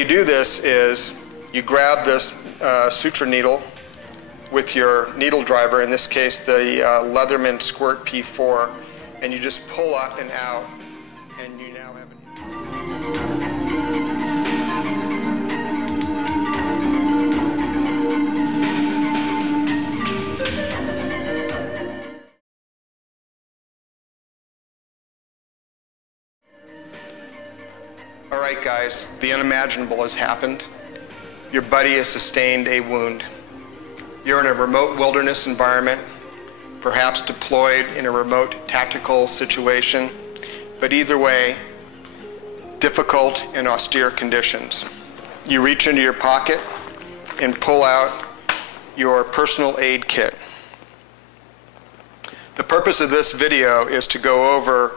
you do this is you grab this suture needle with your needle driver, in this case the Leatherman Squirt P4, and you just pull up and out, and you now have it. Alright guys, the unimaginable has happened. Your buddy has sustained a wound. You're in a remote wilderness environment, perhaps deployed in a remote tactical situation, but either way, difficult and austere conditions. You reach into your pocket and pull out your personal aid kit. The purpose of this video is to go over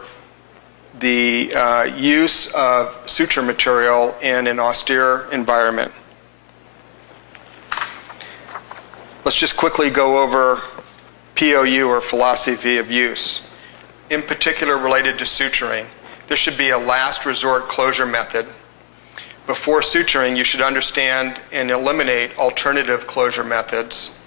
the use of suture material in an austere environment. Let's just quickly go over POU, or philosophy of use, in particular related to suturing. There should be a last resort closure method. Before suturing, you should understand and eliminate alternative closure methods.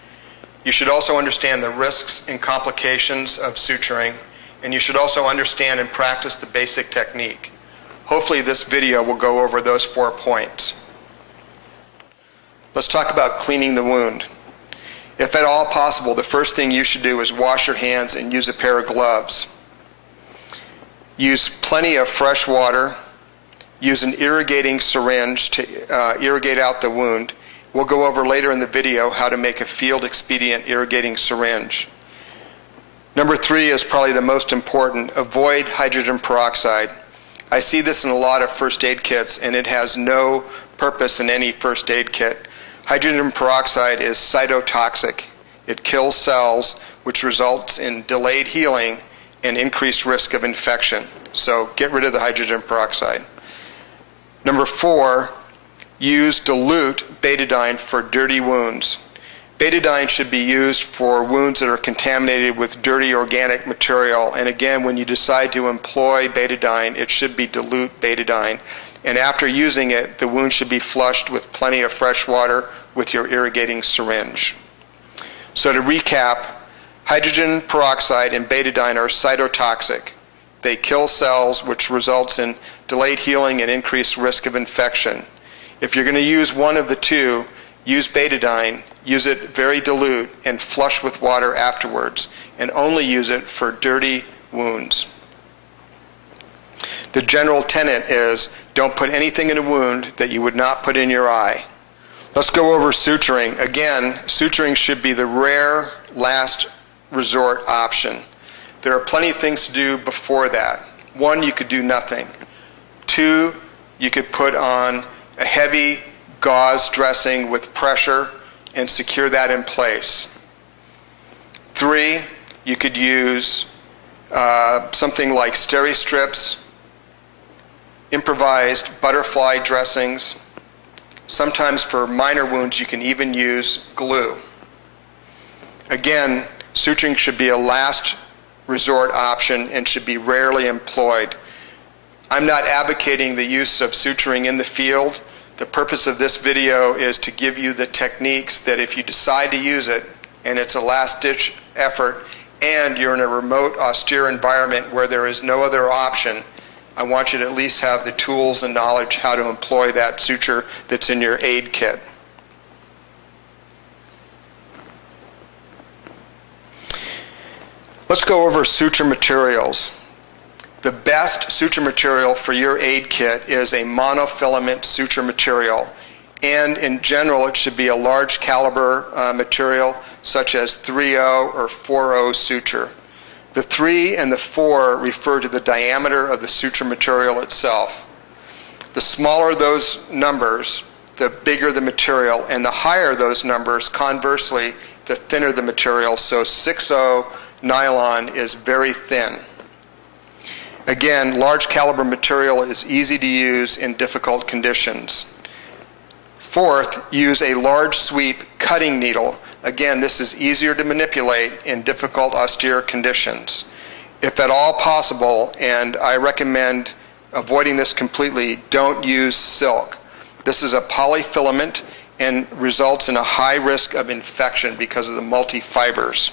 You should also understand the risks and complications of suturing, and you should also understand and practice the basic technique. Hopefully this video will go over those 4 points. Let's talk about cleaning the wound. If at all possible, the first thing you should do is wash your hands and use a pair of gloves. Use plenty of fresh water. Use an irrigating syringe to irrigate out the wound. We'll go over later in the video how to make a field expedient irrigating syringe. Number 3 is probably the most important. Avoid hydrogen peroxide. I see this in a lot of first aid kits, and it has no purpose in any first aid kit. Hydrogen peroxide is cytotoxic. It kills cells, which results in delayed healing and increased risk of infection. So get rid of the hydrogen peroxide. Number 4, use dilute betadine for dirty wounds. Betadine should be used for wounds that are contaminated with dirty organic material, and again, when you decide to employ betadine, it should be dilute betadine. And after using it, the wound should be flushed with plenty of fresh water with your irrigating syringe. So to recap, hydrogen peroxide and betadine are cytotoxic. They kill cells, which results in delayed healing and increased risk of infection. If you're going to use one of the two, use betadine. Use it very dilute and flush with water afterwards, and only use it for dirty wounds. The general tenet is don't put anything in a wound that you would not put in your eye. Let's go over suturing. Again, suturing should be the rare last resort option. There are plenty of things to do before that. 1, you could do nothing. 2, you could put on a heavy gauze dressing with pressure and secure that in place. 3, you could use something like steri strips, improvised butterfly dressings. Sometimes for minor wounds you can even use glue. Again, suturing should be a last resort option and should be rarely employed. I'm not advocating the use of suturing in the field. The purpose of this video is to give you the techniques that if you decide to use it and it's a last-ditch effort and you're in a remote, austere environment where there is no other option, I want you to at least have the tools and knowledge how to employ that suture that's in your aid kit. Let's go over suture materials. The best suture material for your aid kit is a monofilament suture material, and in general it should be a large caliber material such as 3/0 or 4/0 suture. The 3 and the 4 refer to the diameter of the suture material itself. The smaller those numbers, the bigger the material, and the higher those numbers, conversely, the thinner the material. So 6/0 nylon is very thin. Again, large caliber material is easy to use in difficult conditions. 4th, use a large sweep cutting needle. Again, this is easier to manipulate in difficult austere conditions. If at all possible, and I recommend avoiding this completely, don't use silk. This is a polyfilament and results in a high risk of infection because of the multi-fibers.